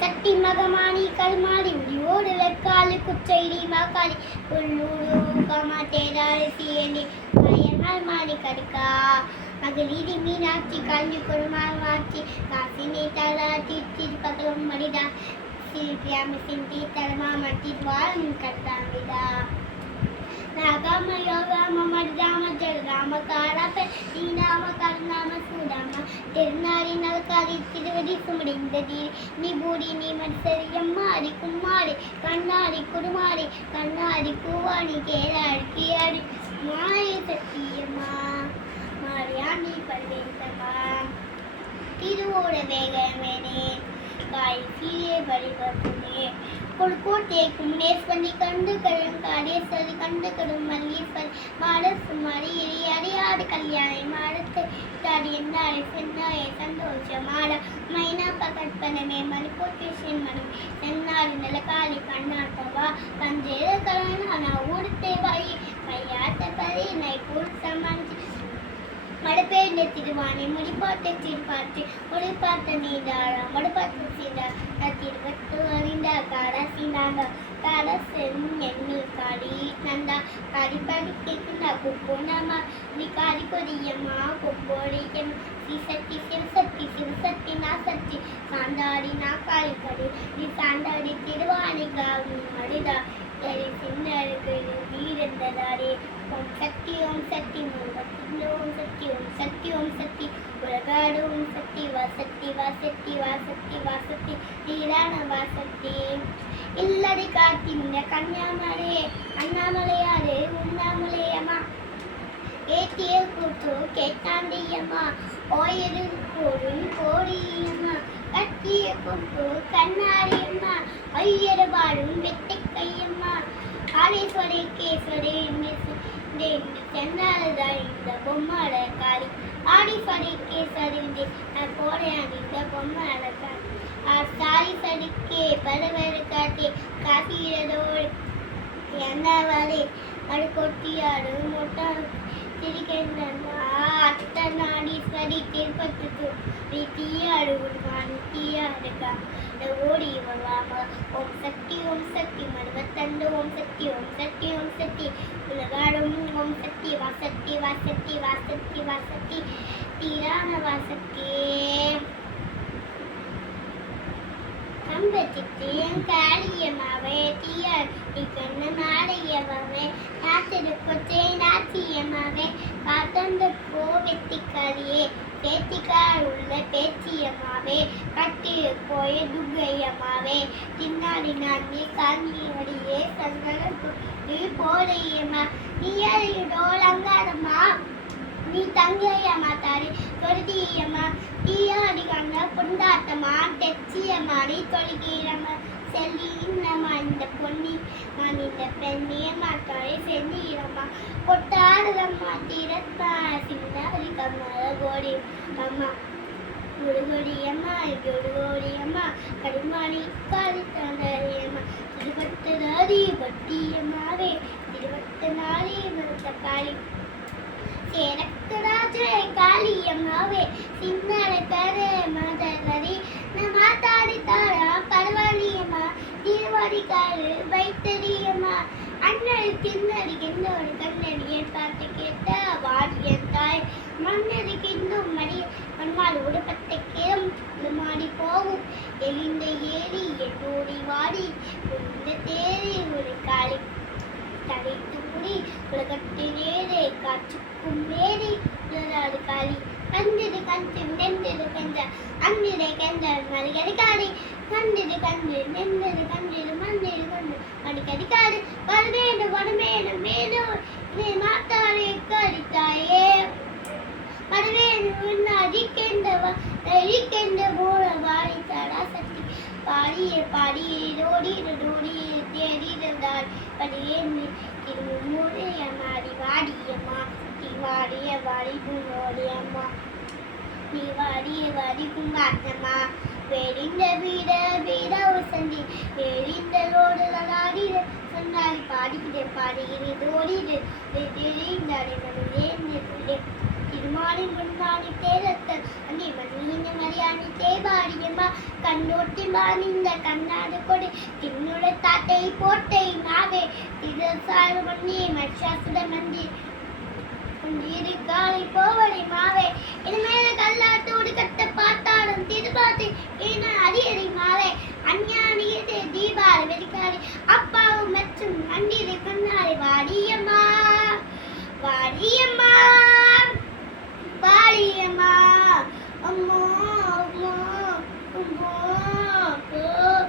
தட்டி மகமானி கல்மாடி உடியோடு வெக்காலு குச்சைடி மாக்காளி உள்ளூடு கமா தேடாறு சீயண்டி பயனால் மாறி கடுக்கா. மகளிரி மீனாட்சி காஞ்சி குருமால் மாட்சி காசினி தலா தலாட்டி பகலும் மடிதா. சிரிப்பியாமி சிந்தி தரமா மட்டி துவாரம் கட்டாமிதா రాగమ యోగమ మర్జామ జగదామ కాళప నీనామ కరుణామ సూడామ తిరునాడి నలకాలి తిరువడి సుమడిందది నీ బూడి నీ మత్సరియమ్మాడి కుమ్మాడి కన్నాడి కురుమాడి కన్నాడి కూవాడి కేరాడి కీయాడి మాయ సత్యమ్మా மாரியாண்டி பல்வேந்தமா திருவோட வேகமேனே காய் கீழே வழிபட்டுனே கொள்கோட்டை கும்மேஸ்வரி கண்டு கழும் காடேஸ்வரி கண்டு கடும் மல்லீஸ்வரி மாடசு மரி அடியாடு கல்யாணி மாடத்தை தாடி என்னாடி சென்னாயே சந்தோஷம் மாட மைனா பகற்பனமே மணிப்போட்டி செம்மனம் சென்னாடு நிலக்காளி கண்ணாட்டவா கஞ்சேர கல மடப்பேண்ட திருவானை முடிப்பாட்டை திருப்பாட்டு முடிப்பாட்ட நீடாரா மடுப்பாட்டு சீடா திருப்பத்து அறிந்த காடா சீனாங்க காடா செம்மி காடி நந்தா காடி பாடி கேட்குண்டா குப்போ நாமா நீ கடி கொடியம்மா குப்போடியம் சிசத்தி சிவசக்தி சிவசக்தி நாசக்தி சாந்தாடி நாக்காளி கடி நீ சாந்தாடி திருவானை காவி மடிதா சரி சின்ன சின்னருக்கு வீரந்ததாரே ஓம் சக்தி ஓம் சக்தி மூலத்தில் ஓம் சக்தி ஓம் சக்தி உலகாடு ஓம் சக்தி வாசக்தி வாசக்தி வாசக்தி வாசக்தி நீரான வாசக்தி இல்லடி காத்திந்த கன்னியாமலே அண்ணாமலையாரே உண்ணாமலையம்மா ஏத்திய கூத்து கேட்டாண்டியம்மா ஓயது கூடும் கோடியம்மா கட்டிய கூத்து கண்ணாடியம்மா ஐயர் பாடும் வெட்டை கையம்மா காளேஸ்வரி கேஸ்வரி சென்னாலதா இந்த பொம்மாட காளி. ஆடீஸ்வரி கேசரி போடையான் இந்த பொம்மாட காளி. சாரி சடிக்கே பரவரு காட்டி காட்டியதோடு என்னவரே அது கொட்டியாடு மொட்டை திரிக்கின்றன அத்தநாடீஸ்வரி திருப்பத்துக்கு நீ தீயாடு உருவான் தீயாடுக்கா ஓடி வருவாம ஓம் சக்தி ஓம் சக்தி மருவத்தண்டு ஓம் சக்தி ஓம் சக்தி உலகாடும் ஓம் சக்தி வாசக்தி வாசக்தி வாசக்தி வாசக்தி. தீரான வாசக்தி கம்பச்சித்தியம் காளியமாவே தீயார் இக்கண்ண நாளையவமே நாத்திருக்கொச்சை நாச்சியமாவே காத்தந்த கோவெத்திக்காளியே பேத்திக்கார் உள்ள பேச்சியமாவே கட்டி போய துர்கையமாவே தின்னாடி நான்கு காஞ்சியடியே சங்கரத்து நீ போடையம்மா நீ அழகிடோலங்காரம்மா நீ தங்கையம்மா தாரி தொழுதியம்மா. தீயாடி கண்ட புண்டாட்டமா தெச்சியம்மா நீ தொழுகிறம்மா செல்லினம்மா இந்த பொன்னி நான் இந்த பெண்ணியம்மா தாரி செல்லிடம்மா கொட்டாடுதம்மா தீரத்தா சிந்தாரி கம்மல கோடி அம்மா குருகோடியம்மா குடுகோடியம்மா கருமாணி காளி தந்தரியம்மா திருவட்டு நாடி பட்டியம்மாவே திருபத்து நாடி மருத்த காளி சேரக்கராஜே காளியம்மாவே சின்னட கரு மதனரி நான் மாத்தாடி தாரா பரவாயில்லையம்மா திருவாடிக்காரு வைத்தறியம்மா அண்ணடி கிண்ணடி ஒரு கண்ணடியை பார்த்து கேட்ட வாடியன் தாய். மண்ணடிக்கு இன்னும் மடி மண்மாடு உடுப்பத்தை கேம் மாடி போகும். எலிந்த ஏறி எட்டோடி வாடி. இந்த தேரி ஒரு காளி തളിത്തുമുടി കുളകട്ടിനേരെ കാച്ചുക്കുമേരി ഇതൊരാട് കളി. കണ്ടിട്ട് കണ്ടു നെന്തത് കണ്ട അന്നിടെ കണ്ട മറികടി കാളി. കണ്ടത് കണ്ടു നെന്തത് കണ്ടത് മണ്ണിൽ കൊണ്ട് മണിക്കടി കാട്. വളരെ பாடிய பாடிய டோடி டோடி படியே திருமுறையம்மாடி வாடியம்மா நீ வாடிய வாடி குங்கோடியம்மா நீ வாடிய வாடி குங்காட்டம்மா வேடிந்த வீட வீட பாடிக்கிட்டே ஓடிடு தெரிந்தாடி நம்ம இது മലയാളിത്തെ ഭാര്യമാ കണ്ണോട്ടി മാനിന്ന കണ്ണാട് കൊടി തിന്നുടെ താത്തൈ പോട്ടൈ നാവേ തിരുസാറ് മണ്ണി മക്ഷാസുര മന്തി കൊണ്ടിരു കാളി പോവടി മാവേ ഇനിമേല കല്ലാത്തോട് കത്ത പാത്താടും തിരുപാത്തി ഇന അരിയടി മാവേ അഞ്ഞാണിയുടെ ദീപാളി വെലിക്കാളി അപ്പാവും മെച്ചും മണ്ണിലെ കണ്ണാളി വാടിയമ്മ വാടിയമ്മ വാടിയമ്മ അമ്മോ 哥哥。